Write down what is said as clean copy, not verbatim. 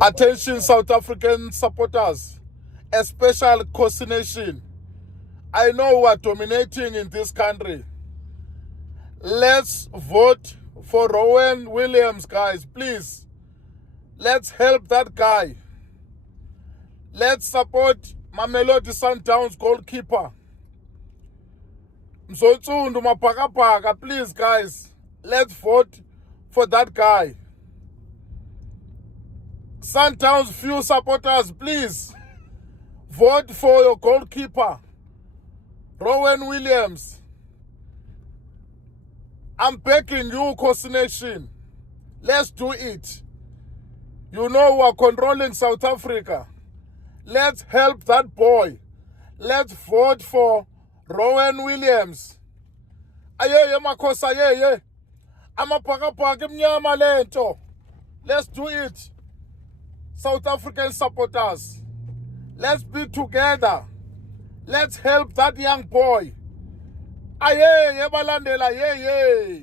Attention South African supporters, a special Coast Nation. I know we are dominating in this country. Let's vote for Rowen Williams, guys, please. Let's help that guy. Let's support Mamelodi Sundowns goalkeeper. Mzotsundu Mapakapaka, please, guys. Let's vote for that guy. Sundowns few supporters, please. Vote for your goalkeeper, Rowen Williams. I'm begging you, Coast Nation. Let's do it. You know we are controlling South Africa. Let's help that boy. Let's vote for Rowen Williams. Ayeye makhosi ayeye. Amaphakaphaka emnyama lento. Let's do it. South African supporters. Let's be together. Let's help that young boy. Ayeye balandela ayeye.